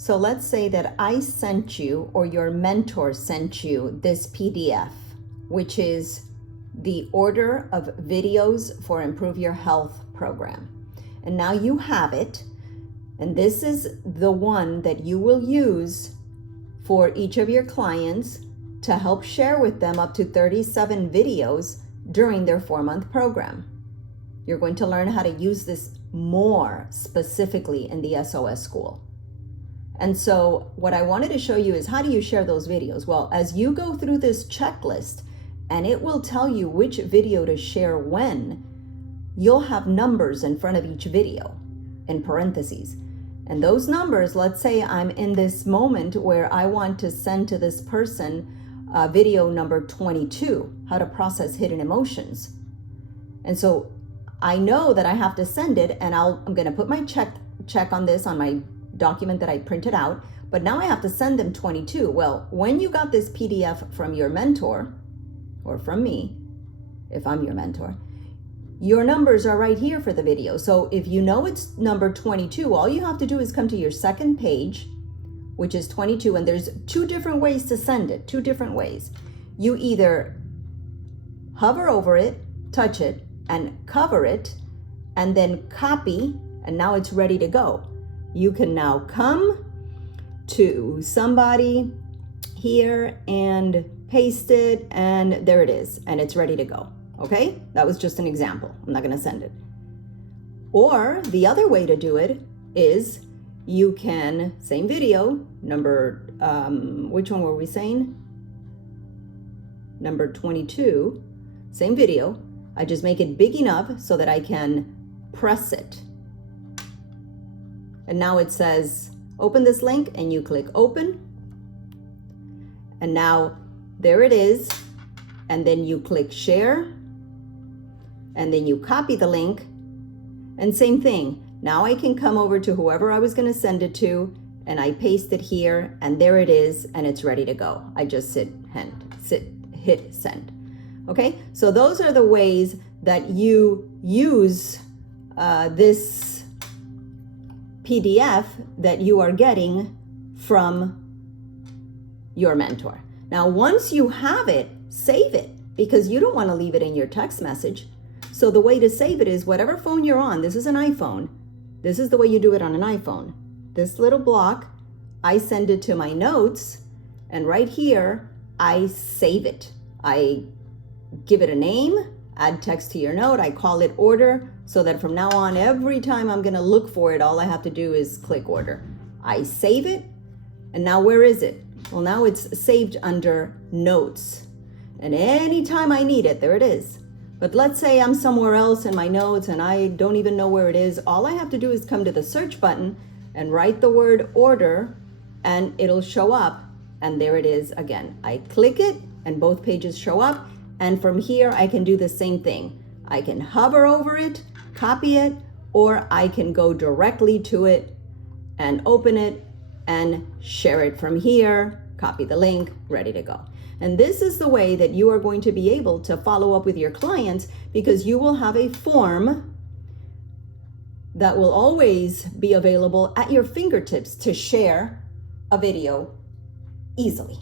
So let's say that I sent you, or your mentor sent you, this PDF, which is the Order of Videos for Improve Your Health program. And now you have it, and this is the one that you will use for each of your clients to help share with them up to 37 videos during their 4-month program. You're going to learn how to use this more specifically in the SOS School. And so what I wanted to show you is, how do you share those videos? Well, as you go through this checklist, and it will tell you which video to share when, you'll have numbers in front of each video in parentheses. And those numbers, let's say I'm in this moment where I want to send to this person video number 22, how to process hidden emotions. And so I know that I have to send it, and I'm going to put my check on this on my document that I printed out, but now I have to send them 22. Well, when you got this PDF from your mentor, or from me, if I'm your mentor, your numbers are right here for the video. So if you know it's number 22, all you have to do is come to your second page, which is 22, and there's 2 different ways to send it, 2 different ways. You either hover over it, touch it, and cover it, and then copy, and now it's ready to go. You can now come to somebody here and paste it, and there it is, and it's ready to go. Okay, that was just an example. I'm not going to send it. Or the other way to do it is you can, same video, number, which one were we saying? Number 22, same video. I just make it big enough so that I can press it. And now it says, open this link, and you click open. And now there it is. And then you click share. And then you copy the link. And same thing. Now I can come over to whoever I was going to send it to, and I paste it here, and there it is, and it's ready to go. I just hit send. Okay, so those are the ways that you use this PDF that you are getting from your mentor. Now, once you have it, save it, because you don't want to leave it in your text message. So the way to save it is whatever phone you're on. This is an iPhone. This is the way you do it on an iPhone. This little block, I send it to my notes, and right here, I save it. I give it a name, add text to your note, I call it order, so that from now on, every time I'm gonna look for it, all I have to do is click order. I save it, and now where is it? Well, now it's saved under notes. And anytime I need it, there it is. But let's say I'm somewhere else in my notes and I don't even know where it is. All I have to do is come to the search button and write the word order, and it'll show up. And there it is again. I click it and both pages show up. And from here, I can do the same thing. I can hover over it, copy it, or I can go directly to it and open it and share it from here, copy the link, ready to go. And this is the way that you are going to be able to follow up with your clients, because you will have a form that will always be available at your fingertips to share a video easily.